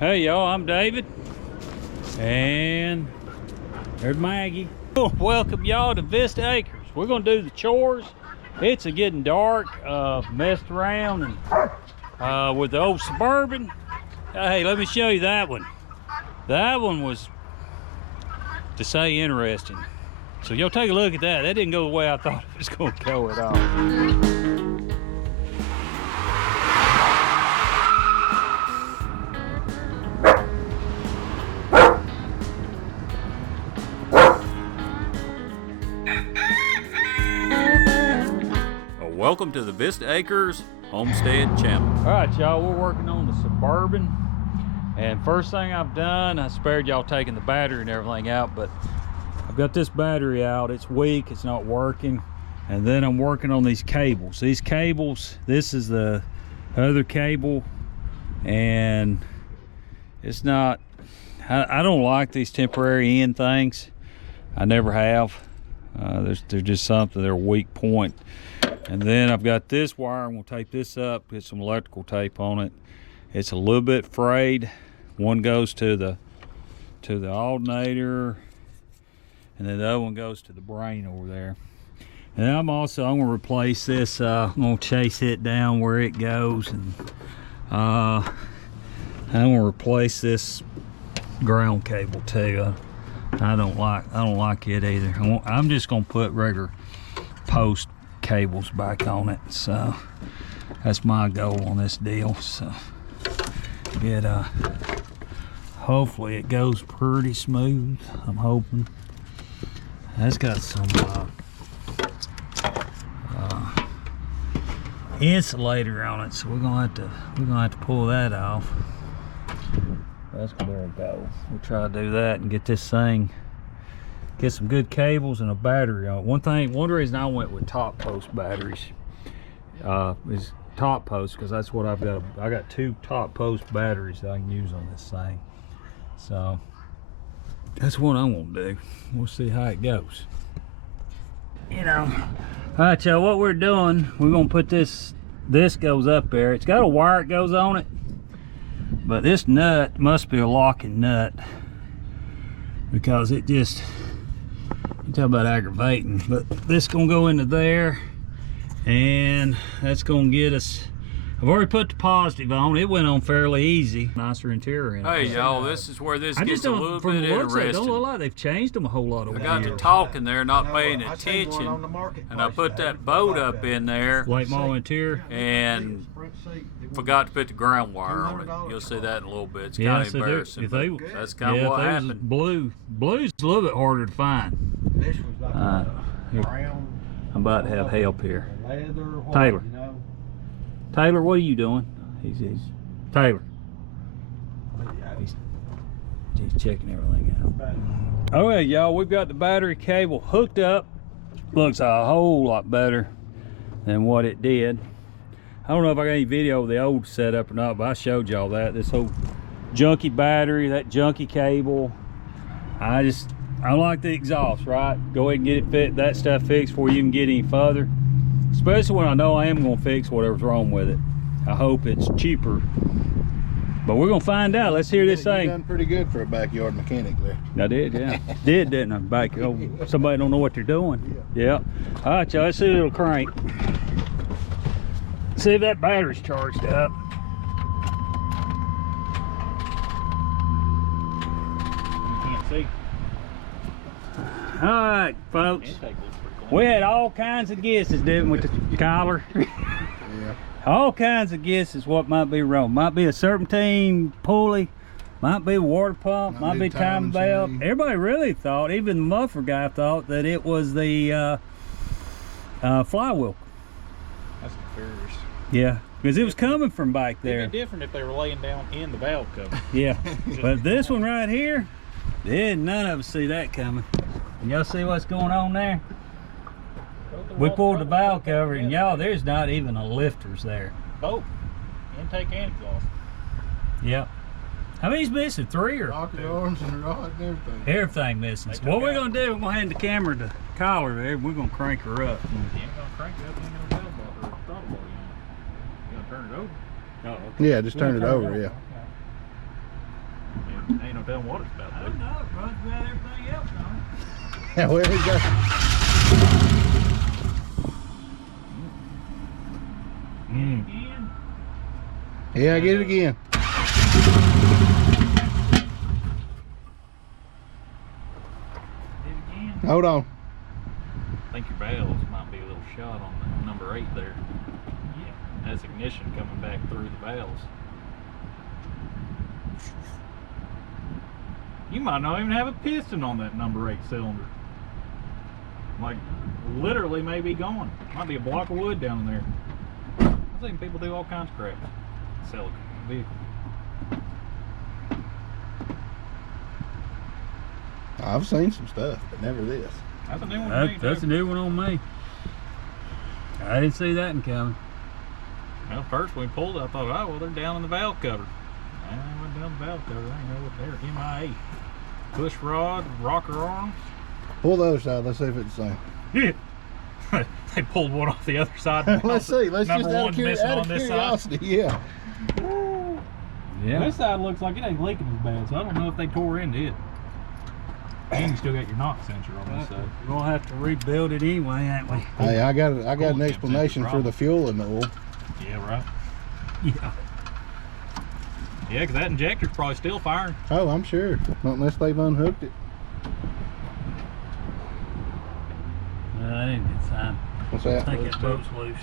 Hey y'all, I'm David, and there's Maggie. Welcome y'all to Vista Acres. We're gonna do the chores. It's getting dark. Messed around and with the old Suburban. Hey, let me show you that one. That one was, to say, interesting. So y'all take a look at that. That didn't go the way I thought it was gonna go at all. Welcome to the Vista Acres Homestead channel. All right, y'all, we're working on the Suburban. And first thing I've done, I spared y'all taking the battery and everything out, but I've got this battery out. It's weak, it's not working. And then I'm working on these cables. These cables, this is the other cable, and it's not, I don't like these temporary end things. I never have. They're just something, they're a weak point. And then I've got this wire, and we'll tape this up, get some electrical tape on it. It's a little bit frayed. One goes to the alternator, and then the other one goes to the brain over there. And I'm gonna replace this. I'm gonna chase it down where it goes, and I'm gonna replace this ground cable too. I don't like it either. I'm just gonna put regular post cables back on it, so that's my goal on this deal. So hopefully it goes pretty smooth. I'm hoping. That's got some insulator on it, so we're gonna have to pull that off. That's where it goes. We'll try to do that and get this thing, get some good cables and a battery on it. One reason I went with top post batteries is top post, because that's what I've got. I got 2 top post batteries that I can use on this thing. So that's what I'm gonna do. We'll see how it goes. You know. All right, y'all, what we're doing, we're gonna put this goes up there. It's got a wire that goes on it, but this nut must be a locking nut, because it just, you talk about aggravating. But this gonna go into there, and that's gonna get us, I've already put the positive on. It went on fairly easy. Nicer interior in it. Hey y'all, this is where this gets a little bit interesting. Don't look like they've changed them a whole lot over here. I got to talking there, not paying attention, and I put that boat up in there, late model interior, and forgot to put the ground wire on it. You'll see that in a little bit. It's kind of embarrassing. That's kind of what happened. Blue's a little bit harder to find. I'm about to have help here. Taylor, what are you doing? He's Taylor. He's checking everything out. Okay, y'all, we've got the battery cable hooked up. Looks a whole lot better than what it did. I don't know if I got any video of the old setup or not, but I showed y'all that. This whole junky battery, that junky cable. I like the exhaust, right? Go ahead and get it fit, that stuff fixed before you can get any further. Especially when I know I am gonna fix whatever's wrong with it. I hope it's cheaper, but we're gonna find out. Let's hear this thing. You done pretty good for a backyard mechanic there. I did, yeah. Didn't I? Somebody don't know what they're doing. Yeah. All right, y'all, let's see if it'll crank. See if that battery's charged up. You can't see. All right, folks. We had all kinds of guesses, didn't we, with the collar? Yeah. All kinds of guesses what might be wrong. Might be a serpentine pulley, might be a water pump, might be timing belt. Everybody really thought, even the muffler guy thought, that it was the flywheel. That's the fairest. Yeah, because it was coming from back there. It'd be different if they were laying down in the valve cover. Yeah, but this one right here, none of us see that coming. And y'all see what's going on there? We pulled the valve cover, and y'all, there's not even a lifters there. Oh, intake and exhaust. Yep. How many's missing? 3 or? Rocket arms and rod and everything. Everything missing. So what we're gonna do, we're gonna hand the camera to collar there. We're gonna crank her up. You ain't gonna crank it up, you ain't gonna valve or throttle bar. You gonna turn it over? Oh, okay. Yeah, just turn it over, yeah. Ain't no telling what it's about I to don't know. It runs about everything else on it. Yeah, well, he got. Again. Yeah, I get it again. Did it again. Hold on. I think your valves might be a little shot on the number 8 there. Yeah. That's ignition coming back through the valves. You might not even have a piston on that number 8 cylinder. Like, literally may be gone. Might be a block of wood down in there. I've seen people do all kinds of crap. Sell a vehicle. I've seen some stuff, but never this. That's a new one to me, That's a too. new one on me. I didn't see that in coming. Well, first when we pulled it, I thought, oh, well, they're down in the valve cover. I went down the valve cover. I didn't know what they're MIA. Push rod, rocker arms. Pull the other side. Let's see if it's the same. Yeah. They pulled one off the other side. Let's see. Let's Number just out of, one's missing out on of this side. curiosity. Yeah. Yeah. This side looks like it ain't leaking as bad, so I don't know if they tore into it. And you still got your knock sensor on this side. We're gonna have to rebuild it anyway, ain't we? Hey, I got an Cool, explanation for the fuel in the oil. Yeah, right. Yeah. Yeah, because that injector's probably still firing. Oh, I'm sure. Not unless they've unhooked it. That ain't good sign. What's I that? think that boat's loose.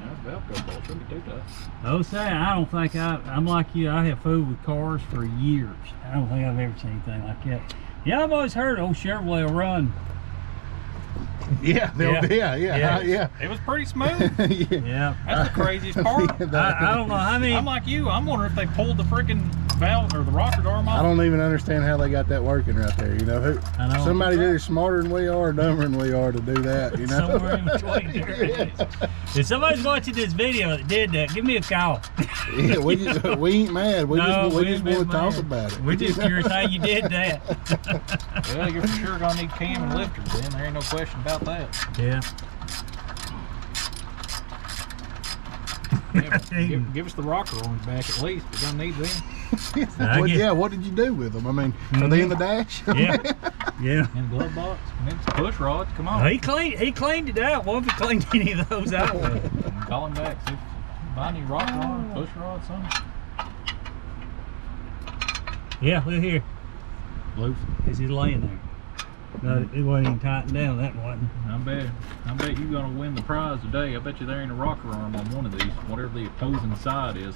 Yeah, valve cover bolt shouldn't be too tough. I was saying, I don't think I'm like you. I have fooled with cars for years. I don't think I've ever seen anything like that. Yeah, I've always heard old Chevrolet will run. Yeah, yeah. It was pretty smooth. Yeah. Yeah. That's the craziest part. I don't know how many. I'm like you. I'm wondering if they pulled the freaking valve or the rocker arm off. I don't even understand how they got that working right there. You know, who? I know. Somebody's either smarter than we are or dumber than we are to do that. You know. Somewhere in between there it is. If somebody's watching this video that did that, give me a call. Yeah, we ain't mad. We just want to talk about it. We're just curious how you did that. Well, you're for sure gonna need cam and lifters then. There ain't no question about that. Yeah. Yeah, give us the rocker arms back at least. We're gonna need them. I Well, guess- yeah, what did you do with them? I mean, are they in the dash? Yeah. Yeah. In the glove box. And then some push rods. Come on. He cleaned it out. What if he cleaned any of those out? Call him back. See if find any rocker arm, push rod, something. Yeah, look here. Loose. Is he laying there? No, it wasn't even tightened down. That wasn't. I bet you're gonna win the prize today. I bet you there ain't a rocker arm on one of these, whatever the opposing side is.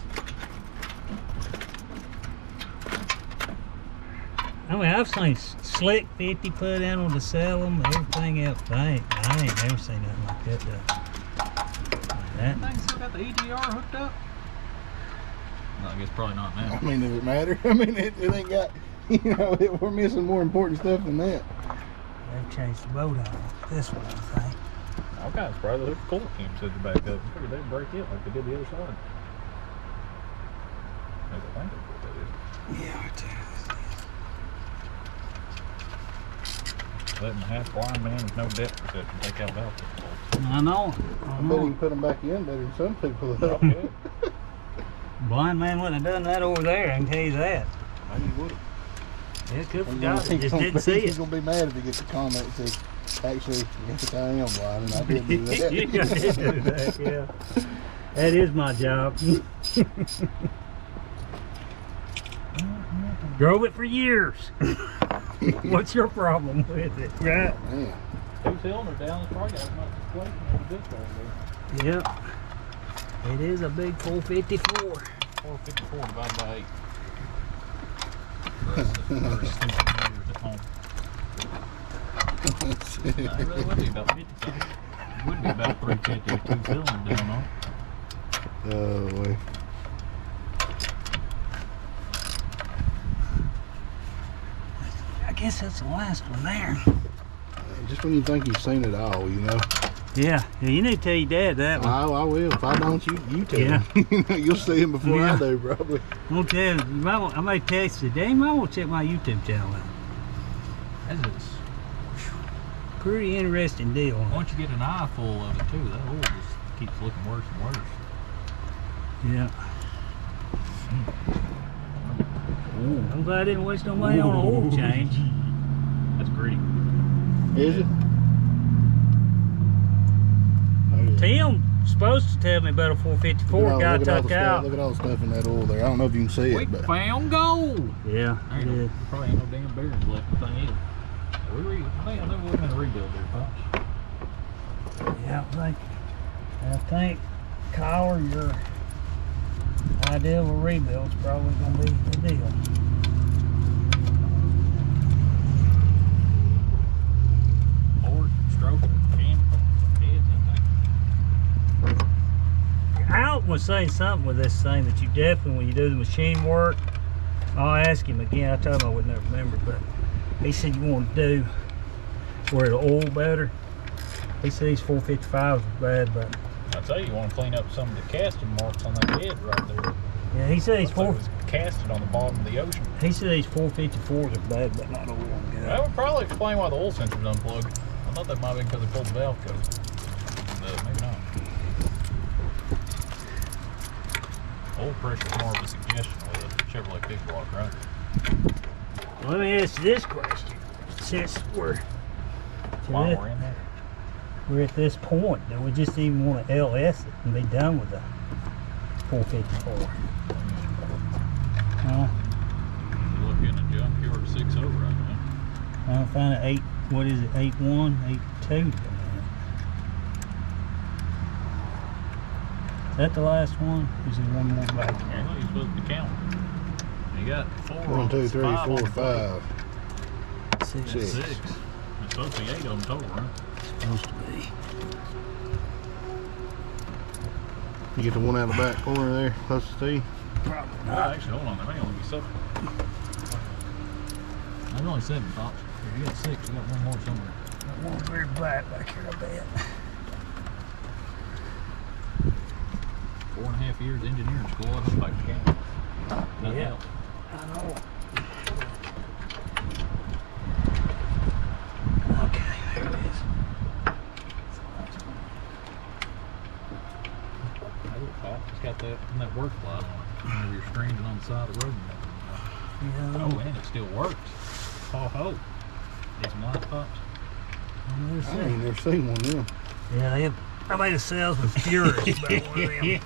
I mean, I've seen slick 50 put in on to sell them and everything else. I ain't never seen nothing like that though. Like that. Thing still got the EGR hooked up? No, I guess probably not now. I mean, does it matter? I mean, it ain't got, you know, we're missing more important stuff than that. They've changed the boat on this one, I think. All kinds of surprised they hooked the coolant cam scissor back up. I figured they'd break it like they did the other side. I think that's what that is. Yeah, I do. Letting the half blind man with no depth perception take out valve bolts. I know. I bet you can put them back in better than some people. Oh, yeah. Blind man wouldn't have done that over there, I can tell you that. Maybe you would. Yeah, could have just didn't see He's it. gonna be mad if he gets a comment that says, actually, yes, I am blind and I did do that. You did do that, yeah. That is my job. Drove it for years. What's your problem with it, right? Man. 2 cylinders down, it's probably got as much displacement as this right there. Yep. It is a big 454. 454 divided by 8. Versus 2 cylinders at home. No, it really would be about 50 something. It would be about 350 with 2 cylinders down on. Oh, boy. I guess that's the last one there. Just when you think you've seen it all, you know. Yeah, you need to tell your dad that one. I will. If I don't, you tell Yeah. him. You'll see him before Yeah. I do, probably. I'm gonna tell you, I may text you, Dad, you might want to check my YouTube channel out. That is, Pretty interesting deal. once you get an eye full of it too, that oil just keeps looking worse and worse. Yeah. I'm glad I didn't waste no money on an oil change. That's gritty. Is it? Oh, yeah. Tim supposed to tell me about a 454 got took out. Look at all the stuff in that oil there. I don't know if you can see We it, but found gold. Yeah, Ain't no, probably ain't no damn bearings left in the thing either. I think we're gonna rebuild there, Pops. yeah. I think, Kyle, your idea of a rebuild's probably gonna be the deal. Forward, stroke, cam, heads, anything. Alton was saying something with this thing that you definitely, when you do the machine work, I'll ask him again. I told him I would never remember, but he said you want to do where it'll oil better. He said these 455s was bad, but I tell you, want to clean up some of the casting marks on that head right there. yeah, he said these It was casted on the bottom of the ocean. He said these 454s are bad, but not oil good. That would probably explain why the oil sensor's unplugged. I thought that might have been because they pulled the valve cover. Maybe not. Oil pressure's more of a suggestion with a Chevrolet big block, right? Let me ask you this question. Since we're While we're in there. we're at this point, do we just even want to LS it and be done with the 454? Huh? You're looking at a junkyard 6.0 right now. I don't find it 8, what is it, 8.1, 8.2? Is that the last one? Is there one more back I there? thought you were supposed to be counting. You got 4 1, 2, 3, 5 4, on the 5. 6. 6. 6. It's supposed to be 8 of them total, right? Supposed to be. You get the one out of the back corner there, closest to you. Probably Well, not. actually, hold on. There may only be 7. There's only 7, Pops. If you got 6, you got one more somewhere. Got one very black back here, I bet. 4.5 years engineering school. I hope I can count. Nothing Yeah. else. I know. Okay, there it is. Hey, look, Pop, it's got that work light on it. Whenever you're stranded on the side of the road. Yeah, I Oh, know. and it still works. Ho ho. It's not, Pops. I've never I seen ain't never seen one of them. Yeah, I made a salesman furious about one of them. You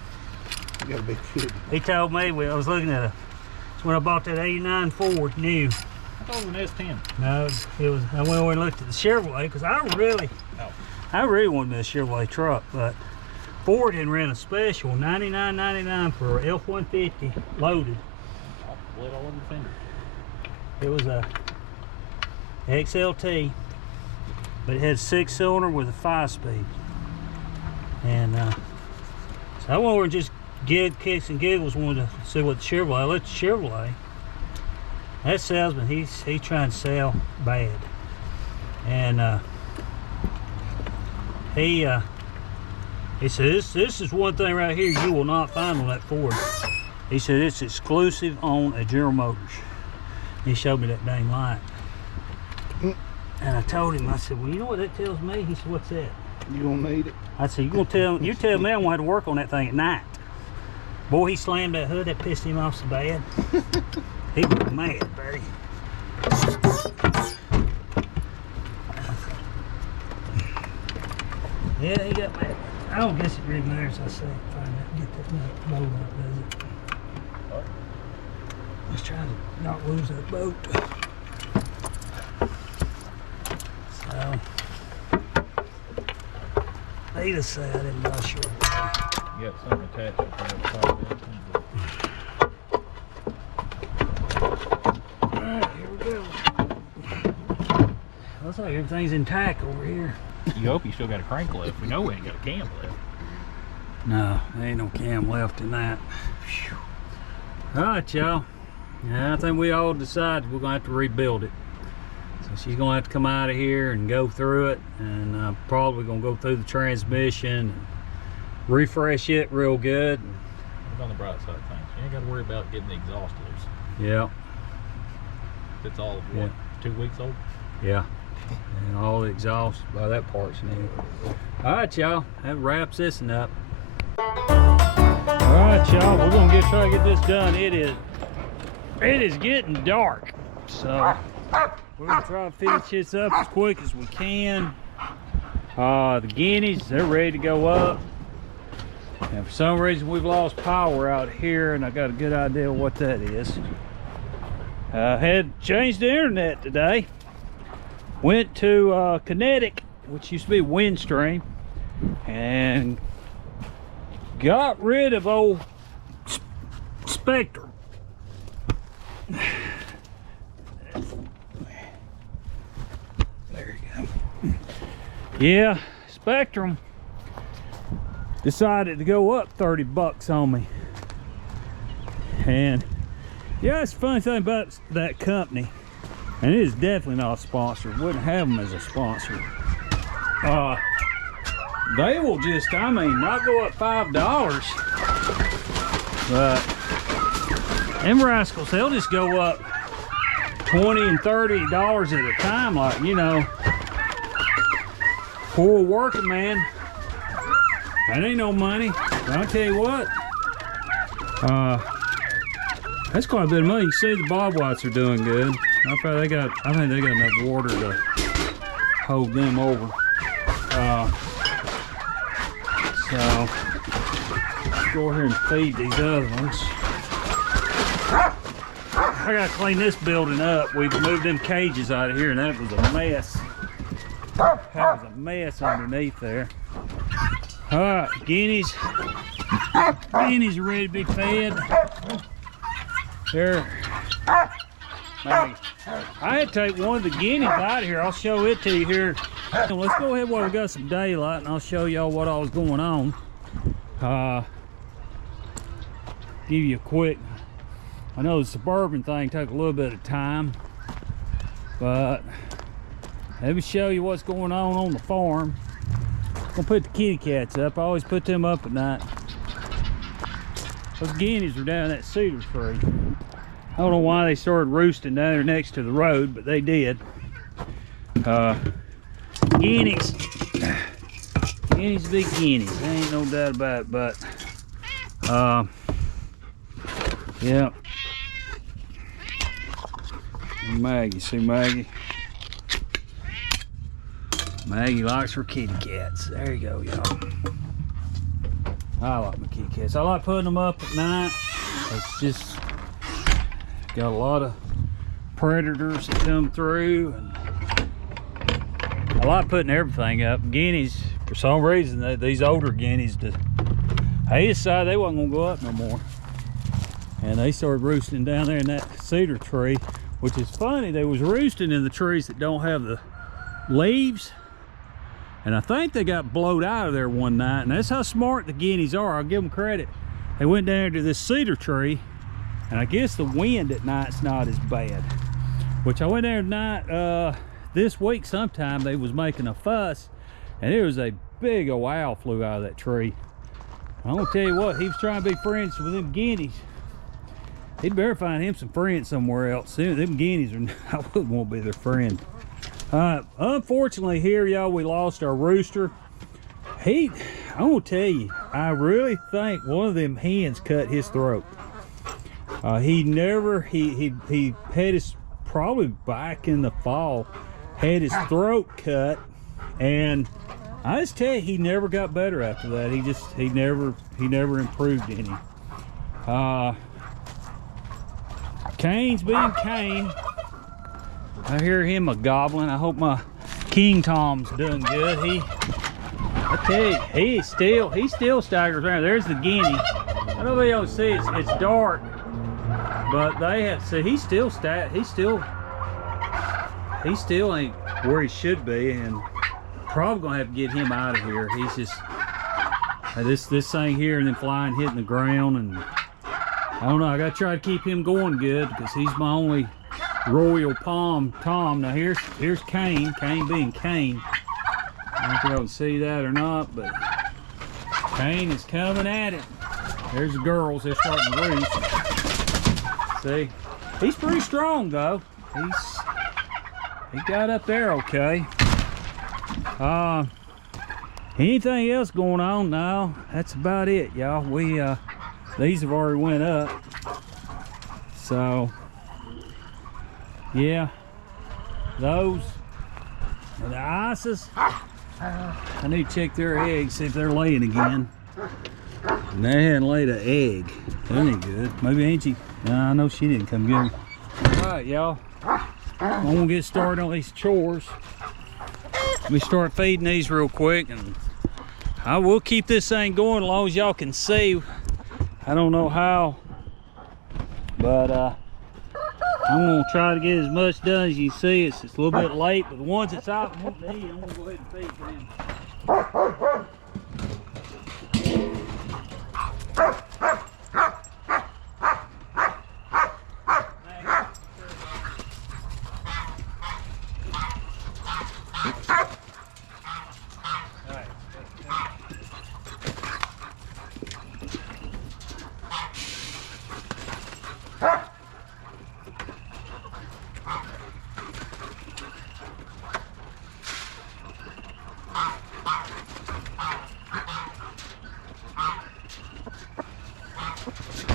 gotta be kidding. He told me when I was looking at it's when I bought that 89 Ford new. I thought it was an S10. No, it was. I went over and looked at the Chevrolet because I really wanted me a Chevrolet truck, but Ford had ran a special $99.99 for a F-150 loaded. I'll split all over the fender. It was a XLT, but it had 6-cylinder with a 5-speed. And so I went over and just kicks and giggles, wanted to see what the Chevrolet. I looked at the Chevrolet. That salesman, he's trying to sell bad, and he said this is one thing right here you will not find on that Ford. He said it's exclusive on a General Motors. He showed me that dang light, and I told him, I said, well, you know what that tells me? He said, what's that? You gonna need it? I said, you tell me I'm gonna have to work on that thing at night. Boy, he slammed that hood, that pissed him off so bad. He was mad, buddy. Yeah, he got mad. I don't guess it really matters. I say, find out, get that nut boat out, does it? Let's try to not lose that boat. So, needless to say, I didn't buy sure. You got something attached to the top of that. Alright, here we go. Looks like everything's intact over here. You hope you still got a crank left. We know we ain't got a cam left. No, there ain't no cam left in that. Alright, y'all. Yeah, I think we all decided we're gonna have to rebuild it. So she's gonna have to come out of here and go through it, and probably gonna go through the transmission and refresh it real good. Look on the bright side of things. You ain't got to worry about getting the exhaust loose. Yeah, It's all, what, 2 weeks old? yeah. And all the exhaust by that part's new. Alright, y'all. That wraps this one up. Alright, y'all. We're gonna try to get this done. It is it is getting dark, so we're gonna try to finish this up as quick as we can. The guineas, they're ready to go up. And for some reason we've lost power out here, and I got a good idea what that is. Had changed the internet today. Went to Kinetic, which used to be Windstream, and got rid of old Spectrum. There you go. Yeah, Spectrum decided to go up 30 bucks on me. And yeah, it's a funny thing about that company, and it is definitely not a sponsor. Wouldn't have them as a sponsor. They will just, I mean, not go up $5, but them rascals, they'll just go up $20 and $30 at a time. Like, you know, poor working man, that ain't no money. But I'll tell you what, that's quite a bit of money. You see the bob whites are doing good. I think they got enough water to hold them over. So let's go over here and feed these other ones. I gotta clean this building up. We've moved them cages out of here, and that was a mess. That was a mess underneath there. All right, guineas. Guineas are ready to be fed. There. Maybe. I had to take one of the guineas out of here. I'll show it to you here. Let's go ahead while we got some daylight, and I'll show y'all what all was going on. Give you a quick. I know the Suburban thing took a little bit of time, but let me show you what's going on the farm. I'm gonna put the kitty cats up. I always put them up at night. Those guineas are down that cedar tree. I don't know why they started roosting down there next to the road, but they did. Guineas. Guineas be guineas. There ain't no doubt about it, but yeah. Maggie, see Maggie? Maggie likes her kitty cats. There you go, y'all. I like my kitty cats. I like putting them up at night. It's just got a lot of predators that come through, and I like putting everything up. Guineas, for some reason, these older guineas, they decided they wasn't gonna go up no more, and they started roosting down there in that cedar tree, which is funny. They was roosting in the trees that don't have the leaves, and I think they got blowed out of there one night, and that's how smart the guineas are. I'll give them credit. They went down to this cedar tree, and I guess the wind at night's not as bad. Which I went there at night this week sometime. They was making a fuss, and there was a big old owl flew out of that tree. I'm gonna tell you what, he was trying to be friends with them guineas. He'd better find him some friends somewhere else. Them guineas are, I wouldn't want to be their friend. Unfortunately here, y'all, we lost our rooster. I'm gonna tell you, I really think one of them hens cut his throat. He had his, probably back in the fall, had his throat cut, and I just tell you, he never got better after that. He never improved any. Cane's being Cane. I hear him a gobbling. I hope my King Tom's doing good. I tell you, he still staggers around. There's the guinea. I don't know if y'all see it's dark, but they have, see, he still ain't where he should be, and probably gonna have to get him out of here. He's just this thing here, and then flying, hitting the ground, and I don't know. I gotta try to keep him going good, because he's my only royal Tom. Now here's Cane being Cane. I don't know if y'all can see that or not, but Cane is coming at it. There's the girls, they're starting to roost. See, he's pretty strong though. He got up there okay. Anything else going on? No, that's about it, y'all. These have already went up, so Yeah, those are the ices. I need to check their eggs, see if they're laying again. And they hadn't laid an egg. That ain't good. Maybe Angie. I know she didn't come get them. All right, y'all. I'm gonna get started on these chores. Let me start feeding these real quick, and I will keep this thing going as long as y'all can see. I don't know how, but I'm gonna try to get as much done as you see. It's a little bit late, but the ones that's out and won't eat, I'm gonna go ahead and feed them.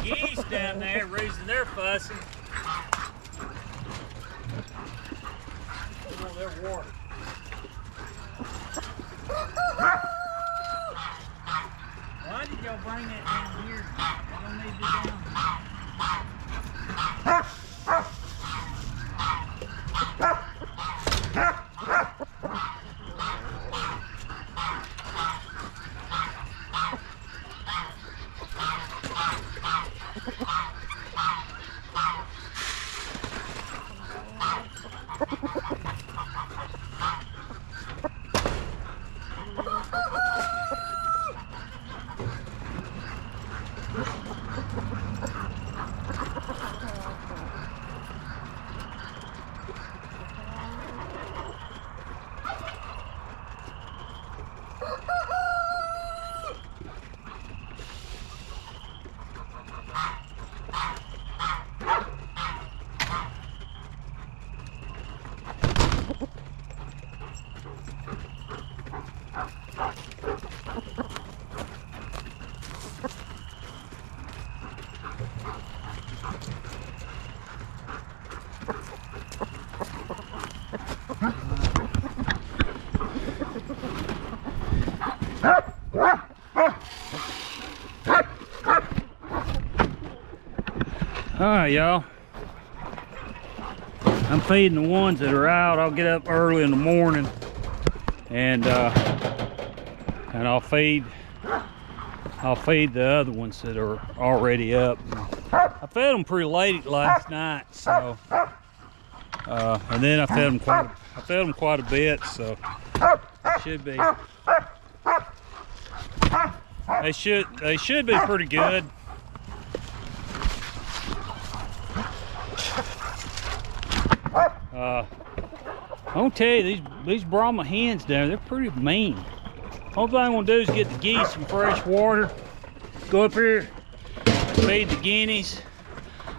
Geese down there, reason they're fussing. They want their water. Why did y'all bring that down here? I don't need to down. All right, y'all. I'm feeding the ones that are out. I'll get up early in the morning, and I'll feed the other ones that are already up. I fed them pretty late last night, so and then I fed them quite a bit, so they should be pretty good. I'm gonna tell you, these Brahma hens down there, they're pretty mean. All I'm gonna do is get the geese some fresh water, go up here, feed the guineas.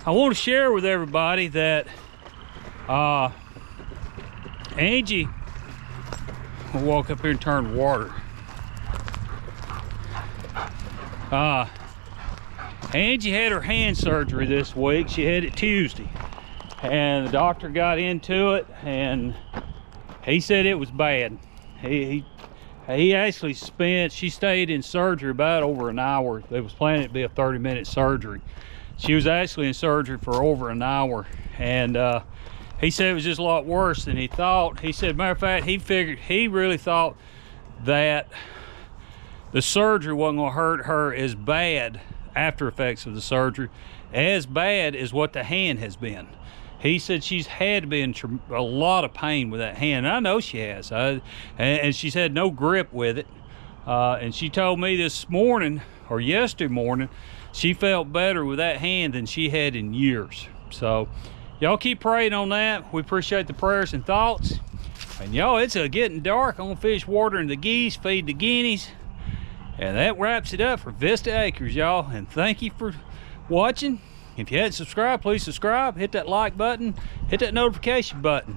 I want to share with everybody that Angie will walk up here and turn water. Angie had her hand surgery this week. She had it Tuesday, and the doctor got into it, and he said it was bad. He actually she stayed in surgery about over an hour. They was planning it to be a 30-minute surgery. She was actually in surgery for over an hour, and he said it was just a lot worse than he thought. He said, matter of fact, he really thought that the surgery wasn't gonna hurt her as bad, after effects of the surgery, as bad as what the hand has been. He said she's had to be in a lot of pain with that hand. And I know she has, and she's had no grip with it. And she told me this morning, or yesterday morning, she felt better with that hand than she had in years. So y'all keep praying on that. We appreciate the prayers and thoughts. And y'all, it's getting dark. I'm gonna finish watering the geese, feed the guineas, and that wraps it up for Vista Acres, y'all. And thank you for watching. If you hadn't subscribed, please subscribe, hit that like button, hit that notification button.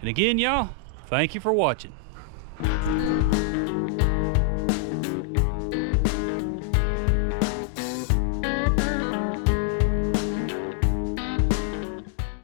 And again, y'all, thank you for watching.